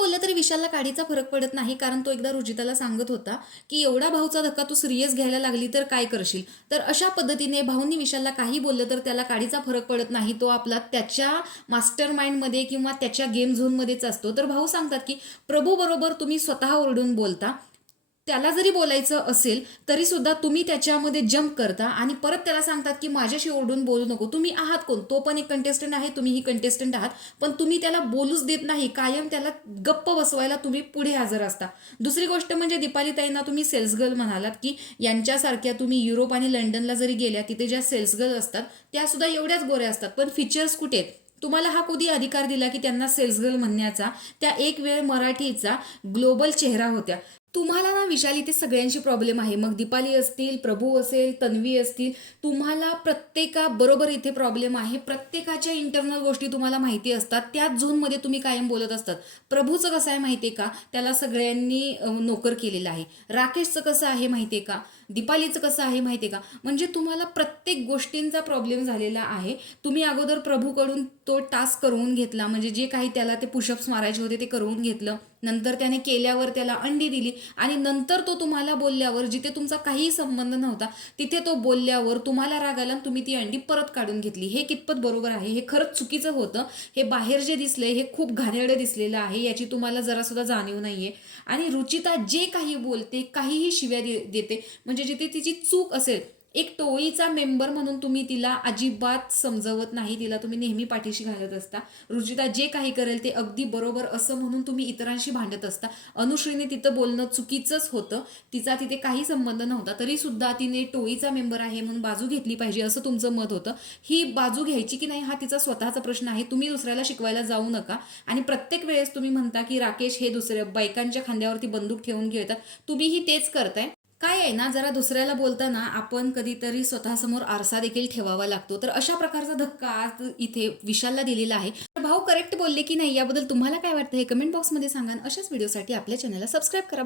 बोललं तरी विशालला काडीचा फरक पडत नाही, कारण तो एकदा रुचिताला सांगत होता की एवढा भाऊचा धक्का तू सिरियस घ्यायला लागली तर काय करशील. तर अशा पद्धतीने भाऊंनी विशालला काही बोललं तर त्याला काडीचा फरक पडत नाही. तो आपला त्याच्या मास्टर माइंडमध्ये किंवा त्याच्या गेम झोनमध्येच असतो. तर भाऊ सांगतात की प्रभू बरोबर तुम्ही स्वतः ओरडून बोलता, त्याला जरी बोलायचं असेल तरी सुद्धा तुम्ही त्याच्यामध्ये जंप करता आणि परत त्याला सांगतात की माझ्याशी ओरडून बोलू नको. तुम्ही आहात कोण? तो पण एक कंटेस्टंट आहे, तुम्हीही कंटेस्टंट आहात, पण तुम्ही त्याला बोलूच देत नाही. कायम त्याला गप्प बसवायला तुम्ही पुढे हजर असता. दुसरी गोष्ट म्हणजे दीपालीताईंना तुम्ही सेल्स गर्ल म्हणालात की यांच्यासारख्या तुम्ही युरोप आणि लंडनला जरी गेल्या, तिथे ज्या सेल्स गर्ल असतात त्या सुद्धा एवढ्याच गोऱ्या असतात, पण फीचर्स कुठे आहेत? तुम्हाला हा कधी अधिकार दिला की त्यांना सेल्स गर्ल म्हणण्याचा? त्या एक वेळ मराठीचा ग्लोबल चेहरा होत्या. तुम्हाला ना विशाल इथे सगळ्यांशी प्रॉब्लेम आहे. मग दीपाली असतील, प्रभू असेल, तन्वी असतील, तुम्हाला प्रत्येकाबरोबर इथे प्रॉब्लेम आहे. प्रत्येकाच्या इंटरनल गोष्टी तुम्हाला माहिती असतात. त्याच झोनमध्ये तुम्ही कायम बोलत असतात. प्रभूचं कसं आहे माहिती आहे का? त्याला सगळ्यांनी नोकर केलेलं आहे. राकेशचं कसं आहे माहिती आहे का? दीपालीचं कसं आहे माहिती आहे का? म्हणजे तुम्हाला प्रत्येक गोष्टींचा प्रॉब्लेम झालेला आहे. तुम्ही अगोदर प्रभूकडून तो टास्क करून घेतला, म्हणजे जे काही त्याला ते पुशअप्स मारायचे होते ते करून घेतलं. नंतर त्याने केल्यावर त्याला अंडी दिली आणि नंतर तो तुम्हाला बोलल्यावर, जिथे तुमचा काहीही संबंध नव्हता तिथे तो बोलल्यावर तुम्हाला राग आला आणि तुम्ही ती अंडी परत काढून घेतली. हे कितपत बरोबर आहे? हे खरंच चुकीचं होतं. हे बाहेर जे दिसले हे खूप घाणेरडं दिसलेलं आहे, याची तुम्हाला जरासुद्धा जाणीव नाहीये. आणि रुचिता जे काही बोलते, काहीही शिव्या देते, म्हणजे जिथे तिची चूक असेल, एक टोळीचा मेंबर म्हणून तुम्ही तिला अजिबात समजवत नाही. तिला तुम्ही नेहमी पाठीशी घालत असता. रुचिता जे काही करेल ते अगदी बरोबर असं म्हणून तुम्ही इतरांशी भांडत असता. अनुश्रीने तिथं बोलणं चुकीचंच होतं. तिचा तिथे काही संबंध नव्हता, तरी सुद्धा तिने टोळीचा मेंबर आहे म्हणून बाजू घेतली पाहिजे असं तुमचं मत होतं. ही बाजू घ्यायची की नाही हा तिचा स्वतःचा प्रश्न आहे. तुम्ही दुसऱ्याला शिकवायला जाऊ नका. आणि प्रत्येक वेळेस तुम्ही म्हणता की राकेश हे दुसऱ्या बायकांच्या खांद्यावरती बंदूक ठेवून घेतात. तुम्हीही तेच करताय. काय आहे ना, जरा दुसऱ्याला बोलताना आपण कधीतरी स्वतःसमोर आरसा देखील ठेवावा लागतो. तर अशा प्रकारचा धक्का आज इथे विशालला दिलेला आहे. तर भाऊ करेक्ट बोलले की नाही याबद्दल तुम्हाला काय वाटतं हे कमेंट बॉक्समध्ये सांगा. अशाच व्हिडिओसाठी आपल्या चॅनलला सबस्क्राईब करा.